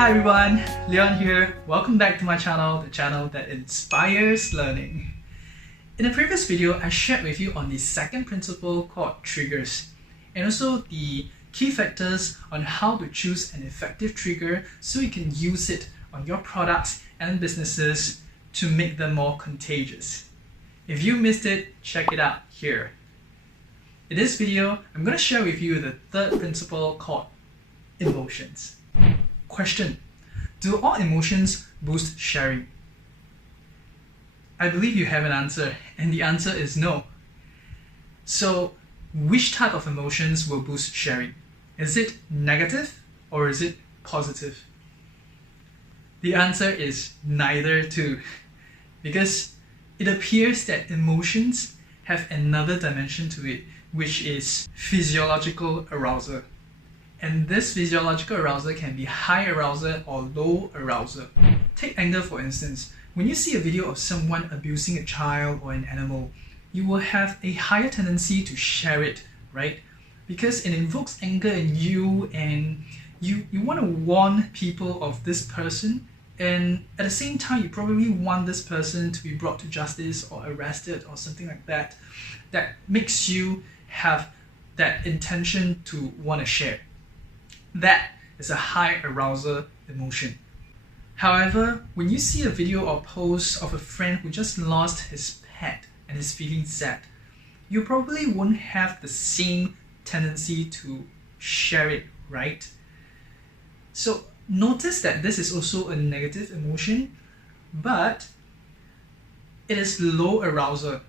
Hi everyone, Leon here. Welcome back to my channel, the channel that inspires learning. In a previous video, I shared with you on the second principle called triggers, and also the key factors on how to choose an effective trigger so you can use it on your products and businesses to make them more contagious. If you missed it, check it out here. In this video, I'm going to share with you the third principle called emotions. Question: do all emotions boost sharing? I believe you have an answer, and the answer is no. So, which type of emotions will boost sharing? Is it negative or is it positive? The answer is neither too, because it appears that emotions have another dimension to it, which is physiological arousal. And this physiological arousal can be high arousal or low arousal. Take anger for instance. When you see a video of someone abusing a child or an animal, you will have a higher tendency to share it, right? Because it invokes anger in you, and you want to warn people of this person, and at the same time you probably want this person to be brought to justice or arrested or something like that. That makes you have that intention to want to share. That is a high arousal emotion. However, when you see a video or post of a friend who just lost his pet and is feeling sad, you probably won't have the same tendency to share it, right? So notice that this is also a negative emotion, but it is low arousal.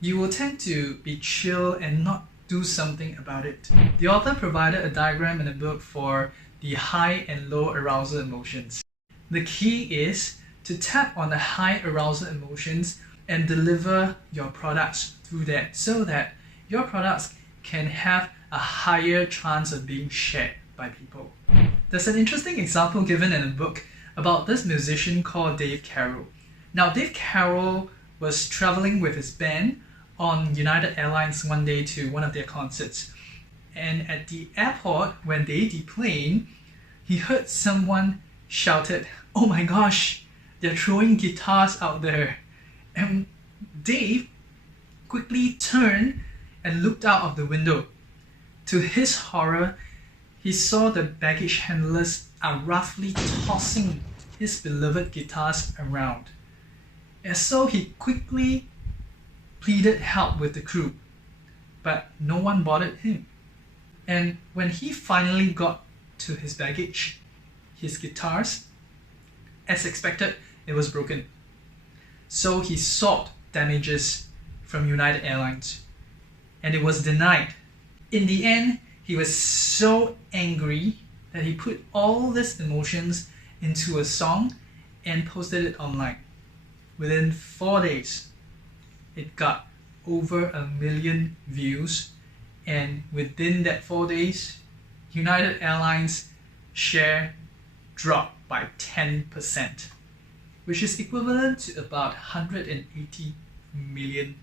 You will tend to be chill and not do something about it. The author provided a diagram in the book for the high and low arousal emotions. The key is to tap on the high arousal emotions and deliver your products through that, so that your products can have a higher chance of being shared by people. There's an interesting example given in a book about this musician called Dave Carroll. Now, Dave Carroll was traveling with his band on United Airlines one day to one of their concerts. And at the airport, when they deplaned, he heard someone shouted, "Oh my gosh, they're throwing guitars out there." And Dave quickly turned and looked out of the window. To his horror, he saw the baggage handlers are roughly tossing his beloved guitars around. And so he quickly pleaded help with the crew, but no one bothered him. And when he finally got to his baggage, his guitars, as expected, it was broken. So he sought damages from United Airlines, and it was denied. In the end, he was so angry that he put all these emotions into a song and posted it online. Within 4 days, it got over 1 million views, and within that 4 days, United Airlines share dropped by 10%, which is equivalent to about $180 million.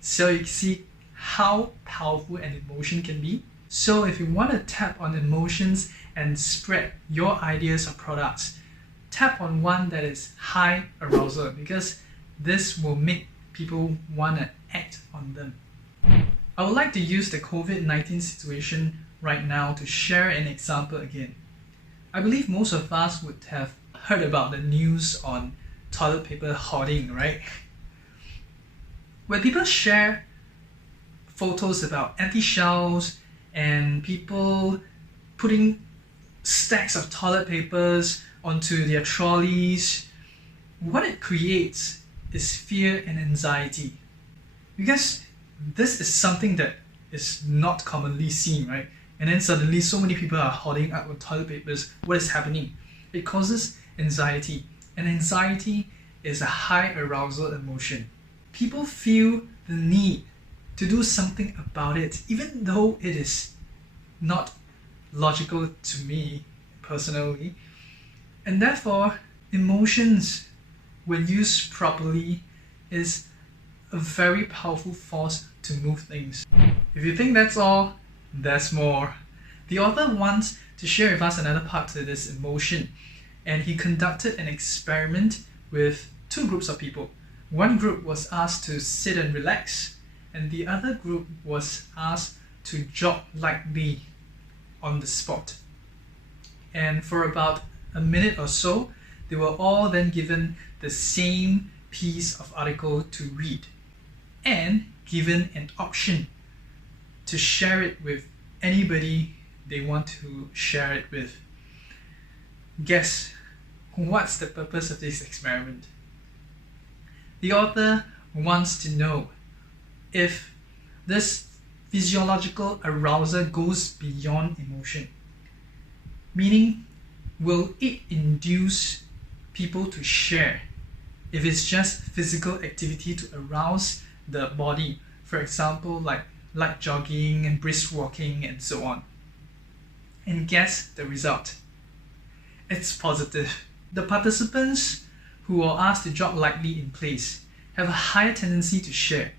So you see how powerful an emotion can be. So if you want to tap on emotions and spread your ideas or products, tap on one that is high arousal, because this will make people want to act on them. I would like to use the COVID-19 situation right now to share an example again. I believe most of us would have heard about the news on toilet paper hoarding, right? When people share photos about empty shelves and people putting stacks of toilet papers onto their trolleys, what it creates is fear and anxiety. Because this is something that is not commonly seen, right? And then suddenly so many people are hoarding up on toilet papers. What is happening? It causes anxiety, and anxiety is a high arousal emotion. People feel the need to do something about it, even though it is not logical to me personally. And therefore, emotions, when used properly, is a very powerful force to move things. If you think that's all, there's more. The author wants to share with us another part to this emotion, and he conducted an experiment with two groups of people. One group was asked to sit and relax, and the other group was asked to jog lightly on the spot. And for about a minute or so, they were all then given the same piece of article to read and given an option to share it with anybody they want to share it with. Guess what's the purpose of this experiment? The author wants to know if this physiological arousal goes beyond emotion. Meaning, will it induce people to share if it's just physical activity to arouse the body? For example, like light jogging and brisk walking and so on. And guess the result. It's positive. The participants who were asked to jog lightly in place have a higher tendency to share.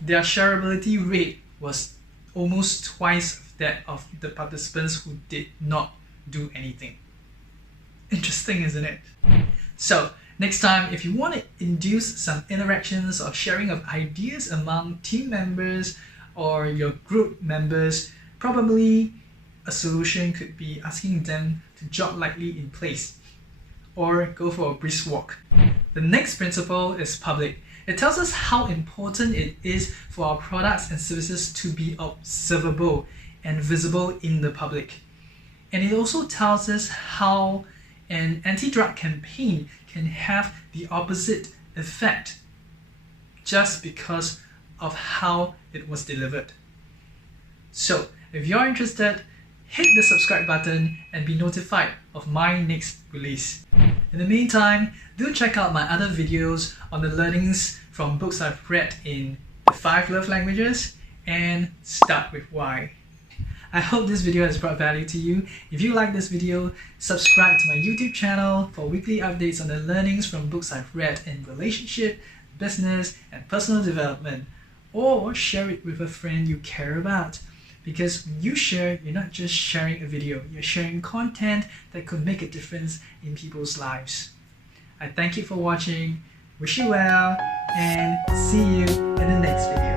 Their shareability rate was almost twice that of the participants who did not do anything. Interesting, isn't it? So, next time, if you want to induce some interactions or sharing of ideas among team members or your group members, probably a solution could be asking them to jog lightly in place or go for a brisk walk. The next principle is public. It tells us how important it is for our products and services to be observable and visible in the public. And it also tells us how an anti-drug campaign can have the opposite effect just because of how it was delivered. So, if you're interested, hit the subscribe button and be notified of my next release. In the meantime, do check out my other videos on the learnings from books I've read in the 5 love languages and start with why. I hope this video has brought value to you. If you like this video, subscribe to my YouTube channel for weekly updates on the learnings from books I've read in relationship, business, and personal development. Or share it with a friend you care about. Because when you share, you're not just sharing a video, you're sharing content that could make a difference in people's lives. I thank you for watching, wish you well, and see you in the next video.